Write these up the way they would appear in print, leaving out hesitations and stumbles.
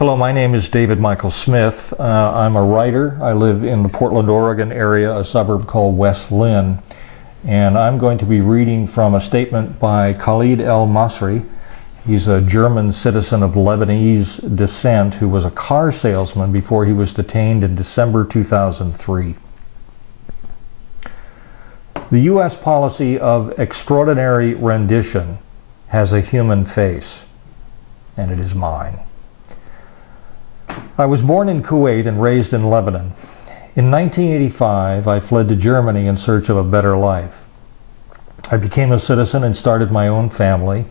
Hello, my name is David Michael Smith. I'm a writer. I live in the Portland, Oregon area, a suburb called West Lynn. And I'm going to be reading from a statement by Khaled el-Masri. He's a German citizen of Lebanese descent who was a car salesman before he was detained in December 2003. The U.S. policy of extraordinary rendition has a human face, and it is mine. I was born in Kuwait and raised in Lebanon. In 1985, I fled to Germany in search of a better life. I became a citizen and started my own family.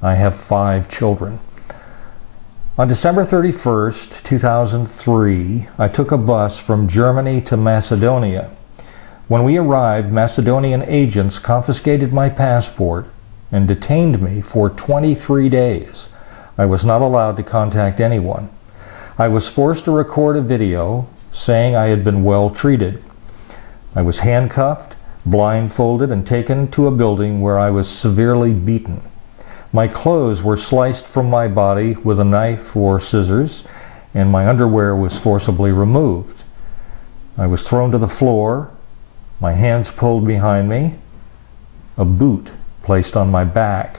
I have 5 children. On December 31st, 2003, I took a bus from Germany to Macedonia. When we arrived, Macedonian agents confiscated my passport and detained me for 23 days. I was not allowed to contact anyone. I was forced to record a video saying I had been well treated. I was handcuffed, blindfolded, and taken to a building where I was severely beaten. My clothes were sliced from my body with a knife or scissors, and my underwear was forcibly removed. I was thrown to the floor, my hands pulled behind me, a boot placed on my back.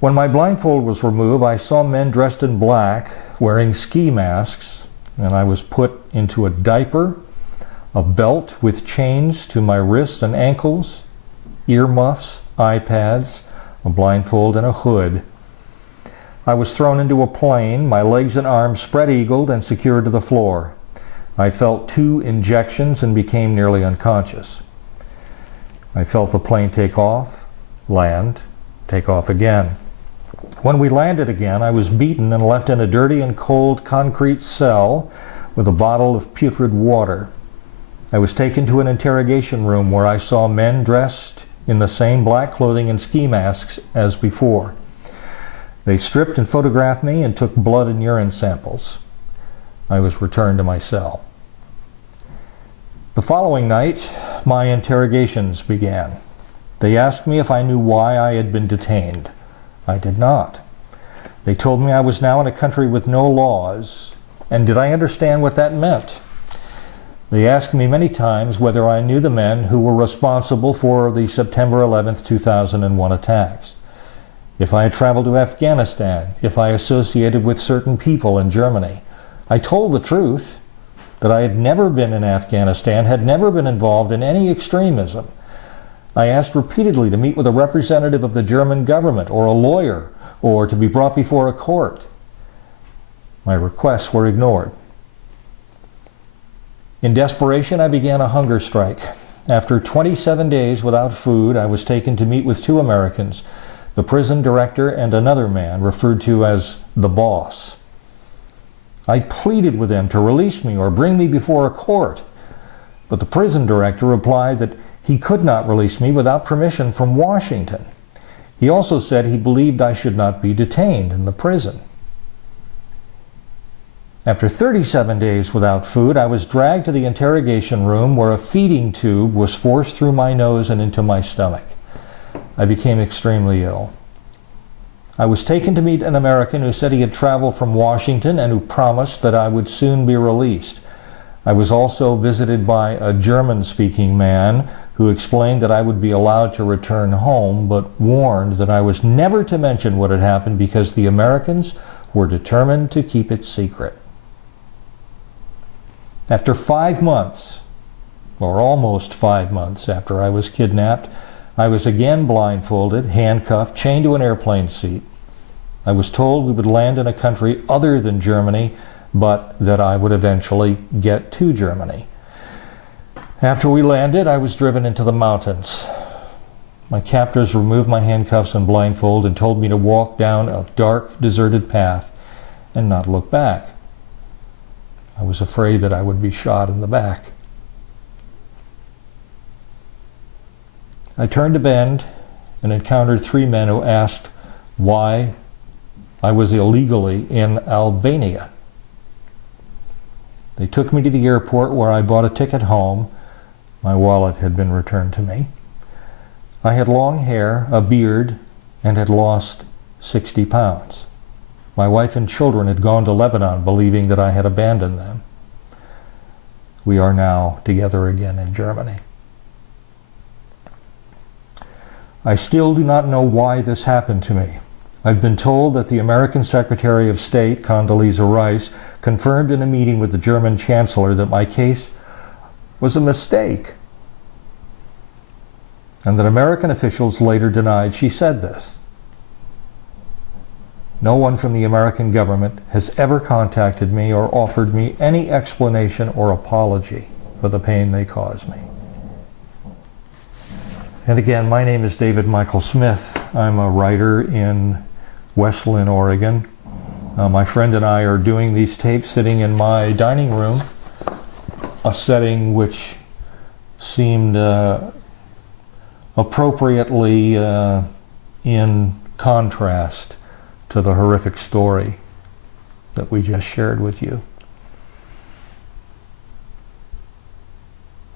When my blindfold was removed, I saw men dressed in black wearing ski masks, and I was put into a diaper, a belt with chains to my wrists and ankles, earmuffs, iPads, a blindfold, and a hood. I was thrown into a plane, my legs and arms spread-eagled and secured to the floor. I felt 2 injections and became nearly unconscious. I felt the plane take off, land, take off again. When we landed again, I was beaten and left in a dirty and cold concrete cell with a bottle of putrid water. I was taken to an interrogation room where I saw men dressed in the same black clothing and ski masks as before. They stripped and photographed me and took blood and urine samples. I was returned to my cell. The following night, my interrogations began. They asked me if I knew why I had been detained. I did not. They told me I was now in a country with no laws, and did I understand what that meant? They asked me many times whether I knew the men who were responsible for the September 11th, 2001 attacks, if I had traveled to Afghanistan, if I associated with certain people in Germany. I told the truth, that I had never been in Afghanistan, had never been involved in any extremism. I asked repeatedly to meet with a representative of the German government or a lawyer or to be brought before a court. My requests were ignored. In desperation, I began a hunger strike. After 27 days without food, I was taken to meet with 2 Americans, the prison director and another man referred to as the boss. I pleaded with them to release me or bring me before a court, but the prison director replied that he could not release me without permission from Washington. He also said he believed I should not be detained in the prison. After 37 days without food, I was dragged to the interrogation room where a feeding tube was forced through my nose and into my stomach. I became extremely ill. I was taken to meet an American who said he had traveled from Washington and who promised that I would soon be released. I was also visited by a German-speaking man who explained that I would be allowed to return home, but warned that I was never to mention what had happened because the Americans were determined to keep it secret. After 5 months, or almost 5 months after I was kidnapped, I was again blindfolded, handcuffed, chained to an airplane seat. I was told we would land in a country other than Germany, but that I would eventually get to Germany. After we landed, I was driven into the mountains. My captors removed my handcuffs and blindfold and told me to walk down a dark, deserted path and not look back. I was afraid that I would be shot in the back. I turned a bend and encountered 3 men who asked why I was illegally in Albania. They took me to the airport where I bought a ticket home. My wallet had been returned to me. I had long hair, a beard, and had lost 60 pounds. My wife and children had gone to Lebanon, believing that I had abandoned them. We are now together again in Germany. I still do not know why this happened to me. I've been told that the American Secretary of State, Condoleezza Rice, confirmed in a meeting with the German Chancellor that my case was a mistake, and that American officials later denied she said this. No one from the American government has ever contacted me or offered me any explanation or apology for the pain they caused me. And again, my name is David Michael Smith. I'm a writer in West Linn, Oregon. My friend and I are doing these tapes sitting in my dining room, a setting which seemed appropriately in contrast to the horrific story that we just shared with you.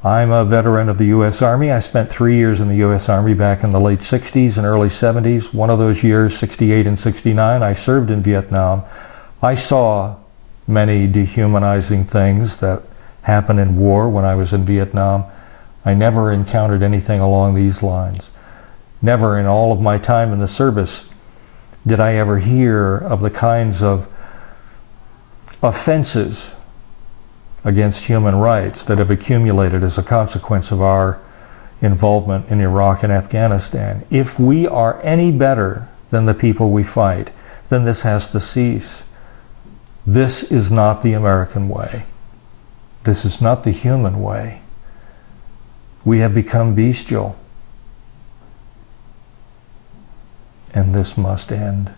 I'm a veteran of the U.S. Army. I spent 3 years in the U.S. Army back in the late 60s and early 70s. One of those years, 68 and 69, I served in Vietnam. I saw many dehumanizing things that happen in war when I was in Vietnam. I never encountered anything along these lines. Never in all of my time in the service did I ever hear of the kinds of offenses against human rights that have accumulated as a consequence of our involvement in Iraq and Afghanistan. If we are any better than the people we fight, then this has to cease. This is not the American way. This is not the human way. We have become bestial. And this must end.